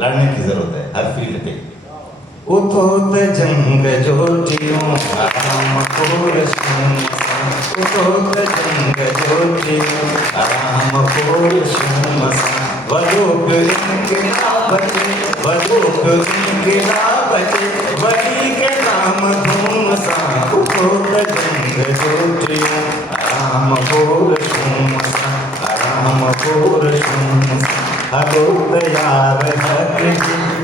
लड़ने की जरूरत है हर फील्ड पे। उठोत जंग जोटियों आराम कोरशम, उठोत जंग जोटियों आराम कोरशम, वधूक इनकलाब बचे वही के नाम धूम सा। उठोत जंग जोटियों आराम कोरशम, आराम कोरशम। हलो तैयार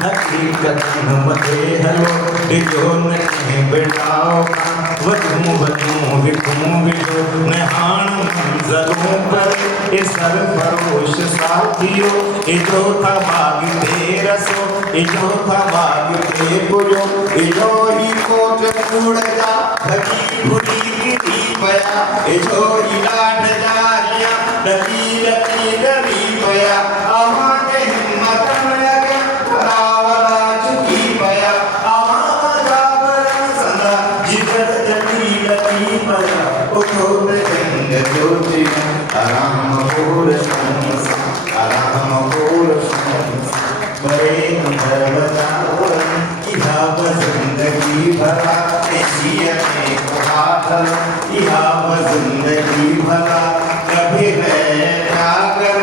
हकीकत मते हलो डिजो नहीं बिठाओ वधू विखूं विजो नहान मंजरों पर इधर फरोश साथियों। इजो था बाग तेरसो इजो था बाग ते पुजो, इजो ही कोट कूड़ जा भजी भुरी गिरी पया, इजो ही लाड जारिया डरी डरी डरी पया। आवाज़ हिम्मत में लगे रावला चुकी पया, आवाज़ जागरण सदा जिगर डरी डरी पया। उठो जंग जोटियों आराम कोरशम, आराम कोरशम। बड़े अंदर बताओ इहा जिंदगी भरा जियने को हाथल, इहा जिंदगी भरा कभी रहना कर,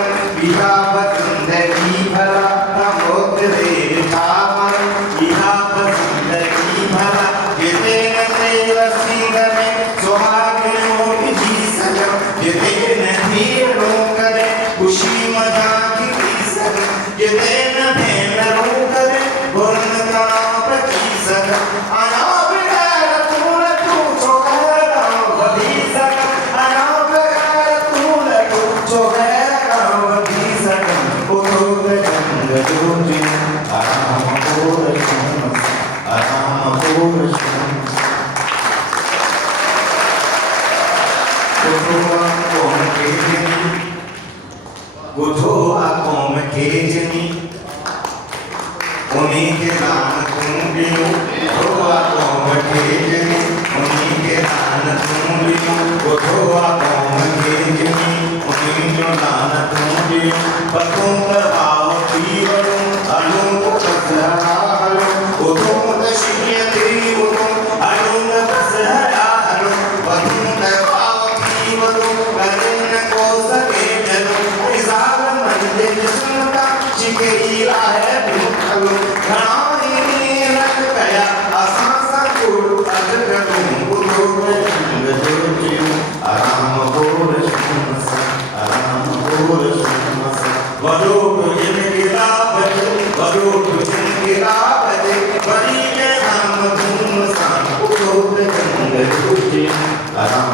इहा जिंदगी भरा न होत रे थामर, इहा जिंदगी भरा जिते न तेरा सीधा में सुहागिनों की जी सजम, जिते न भीड़ों करे खुशी मजाक की सजम, जिते न भेड़ों करे गुण का प्रति सजम। आना बगैर तू न तू छोड़ेगा कभी सजम, आना बगैर तू न तू छोड़ेगा कभी सजम। उठो जंग जोटियों आराम कोरशम, आराम कोरशम। उठो आकोम के जनी उन्हीं के दान तुम लियो, उठो आकोम के जनी उन्हीं के दान तुम लियो, उठो आकोम के जनी उन्हीं जो दान तुम लियो। पतों दबाओ पीवरो अनु कसरा हलो, उठो दशियते उठो अनु कसरा हलो। पतों दबाओ पीवरो करन को सके जलो, इजाल मंदिर सुनता चिकेरी है भूखलो। घनाई रख गया असासा गुरु अजगरूं। उठो जंग जोटियों आराम कोरशम, आराम कोरशम। वधूक इनकलाब बचे बड़ी के नाम धूम सा। उठो जंग जोटियों आराम